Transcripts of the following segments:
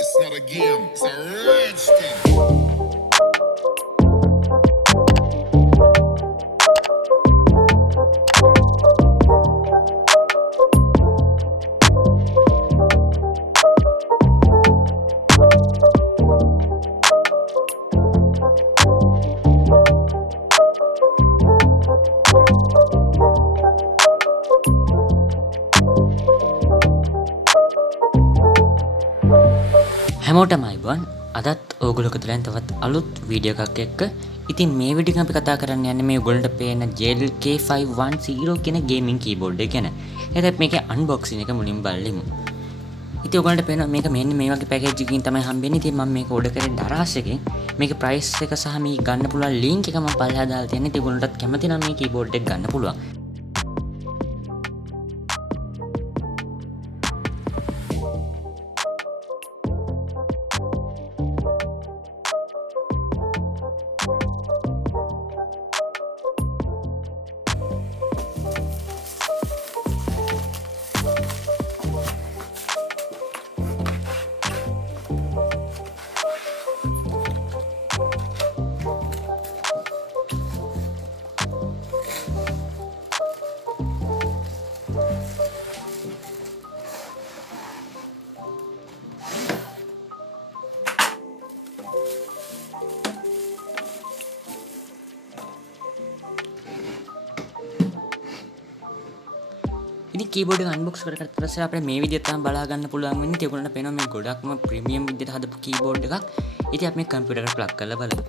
It's not a game, it's a rich thing. හැමෝටම අයිබෝන් අදත් ඕගොල්ලෝ කතරෙන් තවත් අලුත් වීඩියෝ එකක් එක්ක. ඉතින් මේ වීඩියෝ එක අපි කතා කරන්න යන්නේ මේ ඔයගොල්ලන්ට පේන JLK510 කියන ගේමින් කීබෝඩ් එක ගැන. එහෙනම් මේකේ අන්බොක්සින් එක මුලින් බලමු. ඉතින් ඔයගොල්ලන්ට පේනවා මේක මෙන්න මේ වගේ පැකේජ් එකකින් තමයි හම්බෙන්නේ. ඉතින් මම මේක ඕඩර් කරේ දරාස් එකෙන්. මේකේ ප්‍රයිස් එක සහ මේ ගන්න පුළුවන් ලින්ක් එක මම පල්ලෙහා දාලා තියෙනවා. ඉතින් ඔයගොල්ලන්ටත් කැමති නම් මේ කීබෝඩ් එක ගන්න පුළුවන්. ඉතින් කීබෝඩ් එක අන්බොක්ස් කරගත්ත පස්සේ අපිට මේ විදිහට තමයි බලා ගන්න පුළුවන් වෙන්නේ. ඉතින් ඔයගොල්ලන්ට පේනවා මේ ගොඩක්ම ප්‍රීමියම් විදිහට හදපු කීබෝඩ් එකක්. ඉතින් අපි මේ කම්පියුටර් එකට ප්ලග් කරලා බලමු.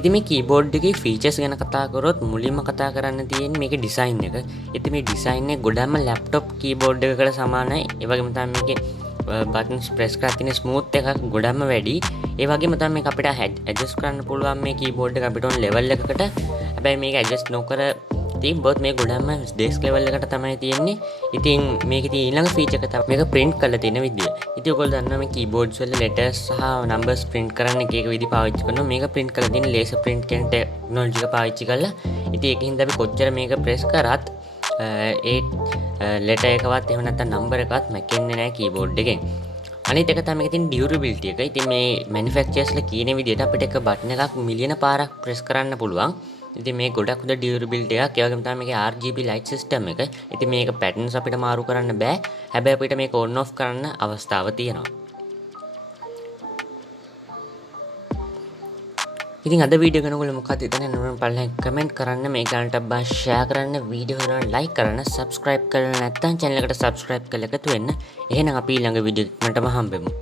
ඉතින් මේ කීබෝඩ් එකේ ෆීචර්ස් ගැන කතා කරොත් මුලින්ම කතා කරන්න තියෙන්නේ මේකේ ඩිසයින් එක. ඉතින් මේ ඩිසයින් එක ගොඩක්ම ලැප්ටොප් කීබෝඩ් එකකට සමානයි. ඒ වගේම තමයි මේකේ බටන්ස් ප්‍රෙස් කරලා තියෙන ස්මූත් එකක් ගොඩක්ම වැඩි. ඒ වගේම තමයි මේක අපිට ඇඩ්ජස්ට් කරන්න පුළුවන් මේ කීබෝඩ් එක අපිට ඕන ලෙවල් එකකට. හැබැයි මේක ඇඩ්ජස්ට් නොකර තිබ්බොත් මේ ගොඩක්ම ඩෙස්ක් ලෙවල් එකට තමයි තියෙන්නේ. ඉතින් මේකේ තියෙන ඊළඟ ෆීචර් එක තමයි මේක print කරලා තියෙන විදිය. ඉතින් ඔයගොල්ලෝ දන්නවා මේ කීබෝඩ්ස් වල letters සහ numbers print කරන්න එක එක විදි පාවිච්චි කරනවා. මේක print කරලා තියෙන laser print කියන ටෙක්නොලොජි එක පාවිච්චි කරලා. ඉතින් ඒකින්ද අපි කොච්චර මේක press කරත් ඒ letter එකවත් එහෙම නැත්නම් number එකවත් මැකෙන්නේ නැහැ කීබෝඩ් එකෙන්. අනිත් එක තමයි මේකේ තියෙන durability එක. ඉතින් මේ manufacturers කියන විදිහට අපිට එක බටන් එකක් මිලියන පාරක් press කරන්න පුළුවන්. ඉතින් මේ ගොඩක් හොඳ durability එකක්. ඒ වගේම තමයි මේකේ RGB light system එක. ඉතින් මේක patterns අපිට මාරු කරන්න බෑ. හැබැයි අපිට මේක on off කරන්න අවස්ථාව තියෙනවා. ඉතින් අද වීඩියෝ ගැන ඔයගොල්ලෝ මොකක්ද හිතන්නේ නම් පල්ලෙන් කමෙන්ට් කරන්න, මේ channel එක බා share කරන්න, වීඩියෝ එක like කරන්න, subscribe කරන්න නැත්නම් channel එකට subscribe කරලා එකතු වෙන්න. එහෙනම් අපි ඊළඟ වීඩියෝ එකකටම හම්බෙමු.